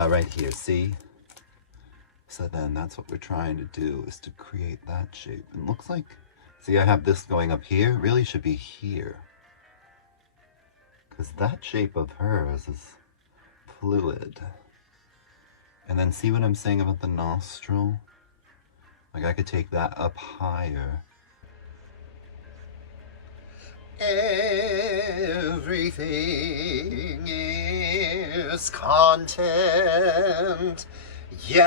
Right here, see? So then that's what we're trying to do, is to create that shape. And it looks like, see, I have this going up here. It really should be here. Because that shape of hers is fluid. And then see what I'm saying about the nostril? Like I could take that up higher. Everything is content. Yes.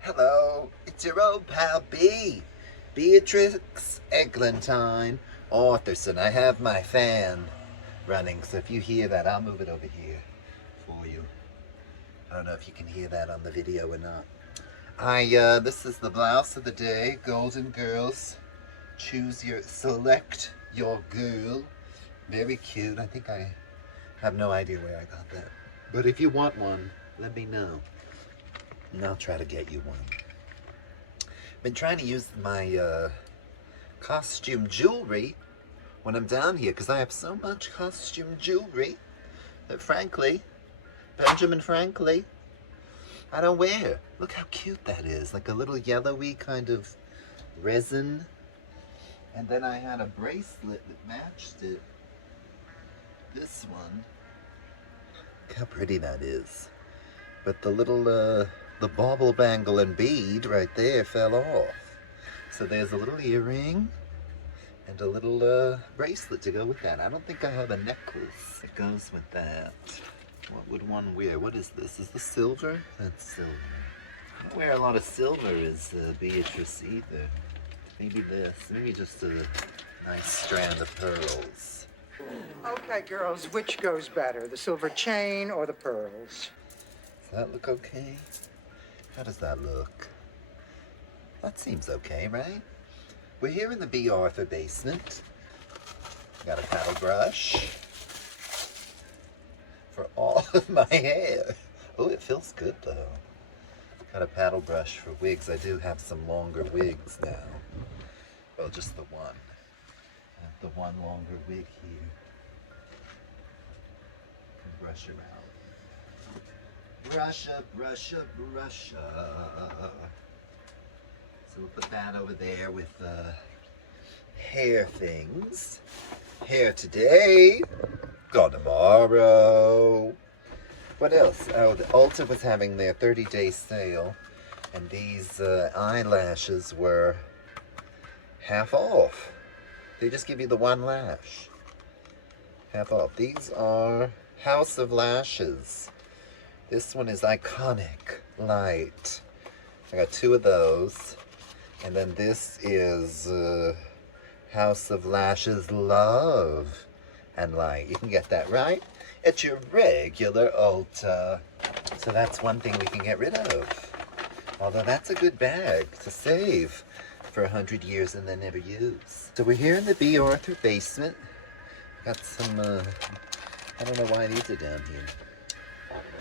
Hello, it's your old pal B. Beatrix Eglantine Arthurson. I have my fan running, so if you hear that, I'll move it over here for you. I don't know if you can hear that on the video or not. This is the blouse of the day. Golden Girls. Select your girl. Very cute. I think I have no idea where I got that. But if you want one, let me know. And I'll try to get you one. Been trying to use my costume jewelry when I'm down here, because I have so much costume jewelry that frankly, Benjamin Frankly, I don't wear. Look how cute that is. Like a little yellowy kind of resin. And then I had a bracelet that matched it. This one. Look how pretty that is. But the little, the bauble, bangle, and bead right there fell off. So there's a little earring and a little bracelet to go with that. I don't think I have a necklace that goes with that. What would one wear? What is this? Is this silver? That's silver. I don't wear a lot of silver as Beatrice either. Maybe this. Maybe just a nice strand of pearls. Okay, girls, which goes better, the silver chain or the pearls? Does that look okay? How does that look? That seems okay, right? We're here in the B. Arthur basement. Got a paddle brush for all of my hair. Oh, it feels good though. Got a paddle brush for wigs. I do have some longer wigs now. Well, just the one. I have the one longer wig here. And brush around. Brush up, brush up, brush up. So we'll put that over there with hair things. Hair today, gone tomorrow. What else? Oh, the Ulta was having their 30-day sale, and these eyelashes were half off. They just give you the one lash. Half off. These are House of Lashes. This one is Iconic Light. I got two of those. And then this is House of Lashes Love and Light. You can get that right at your regular Ulta. So that's one thing we can get rid of. Although that's a good bag to save for 100 years and then never use. So we're here in the B. Arthur basement. Got some, I don't know why these are down here.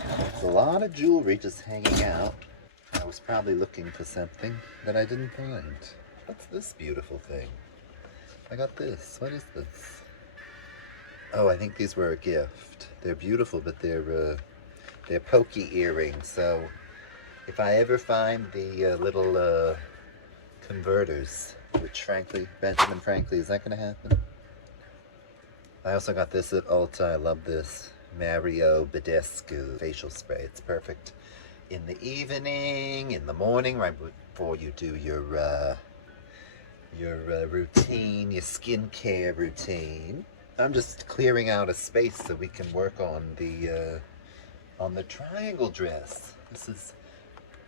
There's a lot of jewelry just hanging out. I was probably looking for something that I didn't find. What's this beautiful thing? I got this. What is this? Oh, I think these were a gift. They're beautiful, but they're pokey earrings. So if I ever find the little converters, which frankly, Benjamin Frankly, is that going to happen? I also got this at Ulta. I love this Mario Badescu facial spray. It's perfect in the evening, in the morning, right before you do your routine, your skincare routine. I'm just clearing out a space so we can work on the triangle dress. This is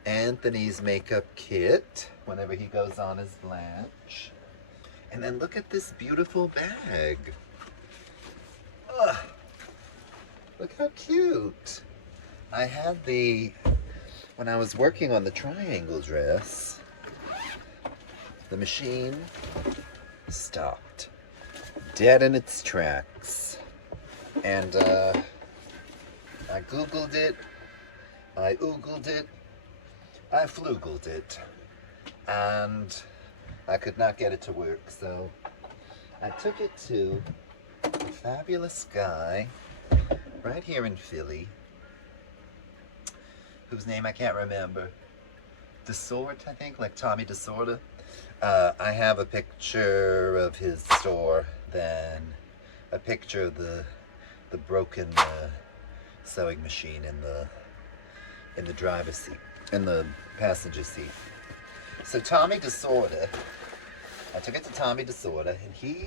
Anthony's makeup kit whenever he goes on his Blanche. And then look at this beautiful bag. Ugh. Look how cute. I had when I was working on the triangle dress, the machine stopped. Dead in its tracks. And I Googled it, I oogled it, I flugled it, and I could not get it to work. So I took it to a fabulous guy right here in Philly, whose name I can't remember. DeSort, I think, like Tommy DeSorta. I have a picture of his store, then a picture of the broken sewing machine in the driver's seat, in the passenger seat. So Tommy DeSorta, I took it to Tommy DeSorta, and he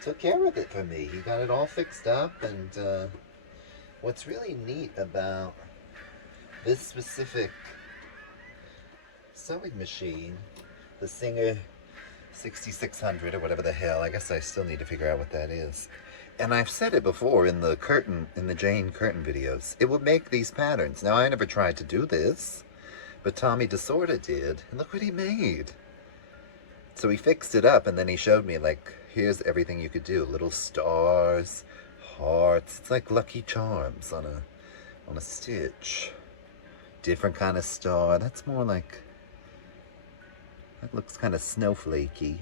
took care of it for me. He got it all fixed up, and what's really neat about this specific sewing machine, the Singer 6600 or whatever the hell, I guess I still need to figure out what that is. And I've said it before in the Jane curtain videos. It would make these patterns. Now, I never tried to do this, but Tommy DeSorta did, and look what he made. So he fixed it up, and then he showed me, like, here's everything you could do. Little stars, hearts. It's like Lucky Charms on a stitch. Different kind of star. That's more like, that looks kind of snowflakey.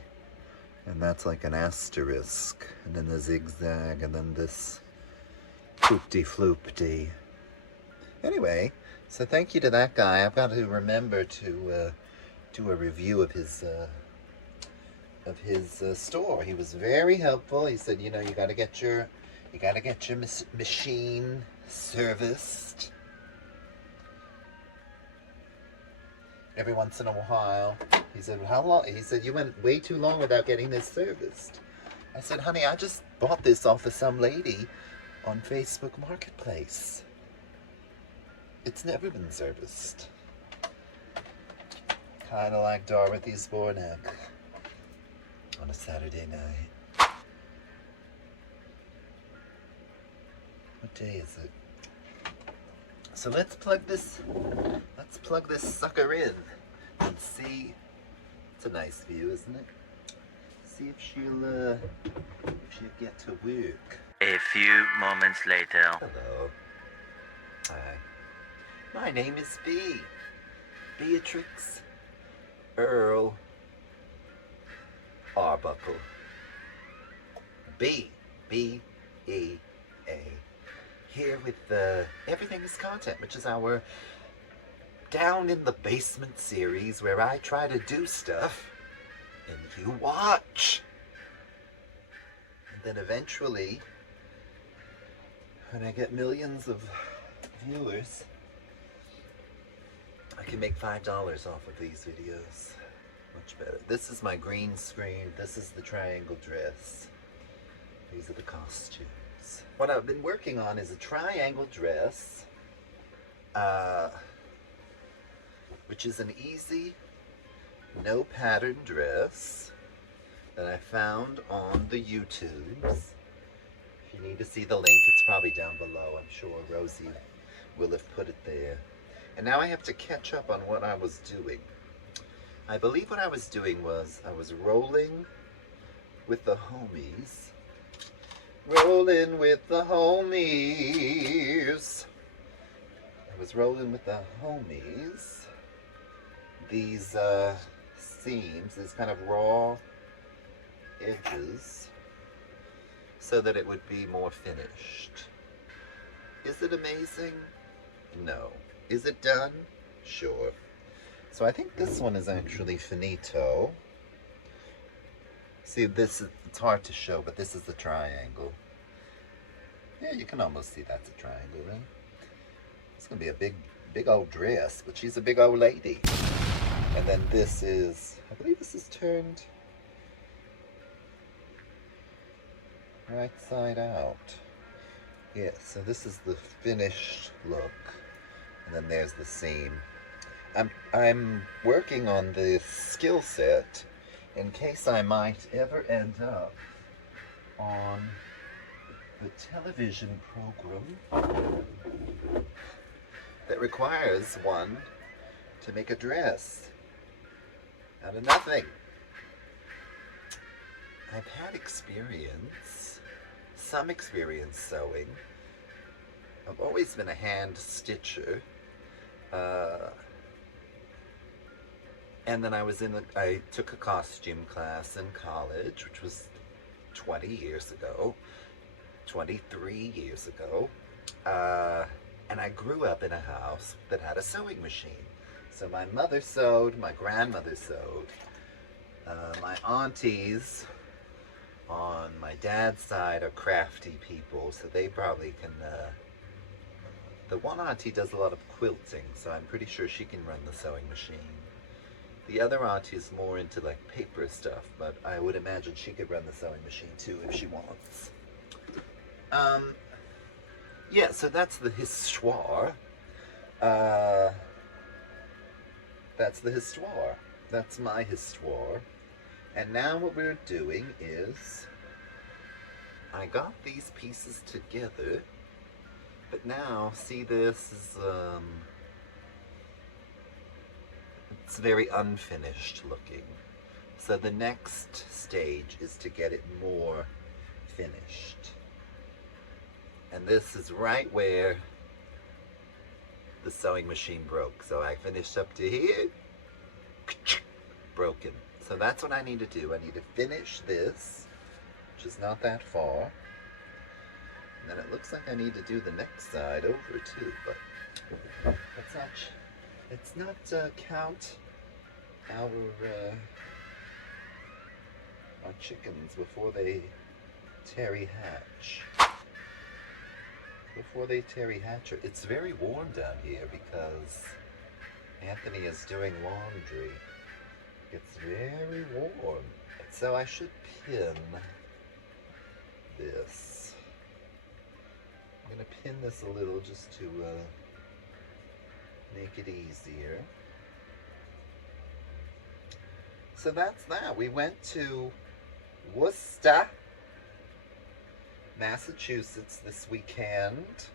And that's like an asterisk. And then the zigzag, and then this floopty-floopty. Anyway, so thank you to that guy. I've got to remember to do a review of his store. He was very helpful. He said, you know, you gotta get your machine serviced every once in a while. He said, how long? He said, you went way too long without getting this serviced. I said, honey, I just bought this off of some lady on Facebook Marketplace. It's never been serviced. Kind of like Dorothy's Bornak on a Saturday night. What day is it? So let's plug this sucker in and see. It's a nice view, isn't it? See if she'll get to work. A few moments later. Hello. Hi. My name is Beatrix Earl Arbuckle. B-E-A. Here with Everything is Content, which is our Down in the Basement series where I try to do stuff and you watch. And then eventually, when I get millions of viewers, I can make $5 off of these videos. Much better. This is my green screen. This is the triangle dress. These are the costumes. What I've been working on is a triangle dress, which is an easy, no pattern dress that I found on the YouTubes. If you need to see the link, it's probably down below. I'm sure Rosie will have put it there. And now I have to catch up on what I was doing. I believe what I was doing was I was rolling with the homies. Rolling with the homies. I was rolling with the homies. These seams, these kind of raw edges, so that it would be more finished. Is it amazing? No. Is it done? Sure. So I think this one is actually finito. See, this is, it's hard to show, but this is the triangle. Yeah, you can almost see that's a triangle, right? It's gonna be a big old dress, but she's a big old lady. And then this is, I believe this is turned right side out. Yeah, so this is the finished look. And then there's the seam. I'm working on this skill set in case I might ever end up on the television program that requires one to make a dress out of nothing. I've had experience, some experience sewing. I've always been a hand stitcher. And then I took a costume class in college, which was 20 years ago. 23 years ago. And I grew up in a house that had a sewing machine. So my mother sewed, my grandmother sewed. My aunties on my dad's side are crafty people, so they probably can, the one auntie does a lot of quilting, so I'm pretty sure she can run the sewing machine. The other auntie is more into like paper stuff, but I would imagine she could run the sewing machine too if she wants. Yeah, so that's the histoire. That's the histoire. That's my histoire. And now what we're doing is, I got these pieces together, but now, see, this is, it's very unfinished looking. So the next stage is to get it more finished. And this is right where the sewing machine broke. So I finished up to here, broken. So that's what I need to do. I need to finish this, which is not that far. And then it looks like I need to do the next side over too, but let's not count our chickens before they terry hatch. Before they terry hatch. It's very warm down here because Anthony is doing laundry. It's very warm. So I should pin this. I'm going to pin this a little just to make it easier. So that's that. We went to Worcester, Massachusetts this weekend.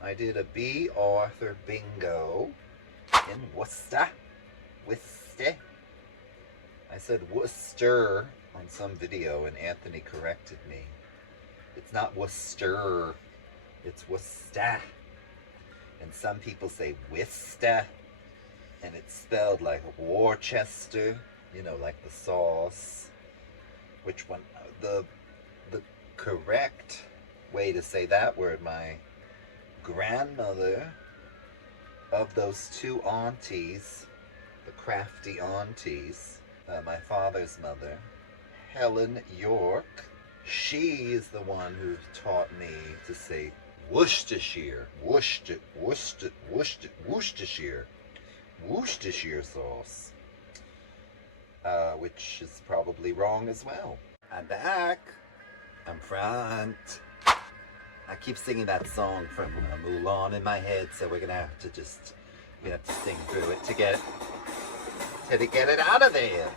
I did a B. Arthur bingo in Worcester. Worcester. I said Worcester on some video and Anthony corrected me. It's not Worcester, it's Worcester. And some people say Worcester, and it's spelled like Worcester, you know, like the sauce. Which one? The correct way to say that word, my grandmother of those two aunties, the crafty aunties, my father's mother, Helen York, she is the one who taught me to say Worcestershire, Worcestershire sauce, which is probably wrong as well. I'm back. I'm front. I keep singing that song from Mulan in my head, so we're gonna have to sing through it to get it out of there.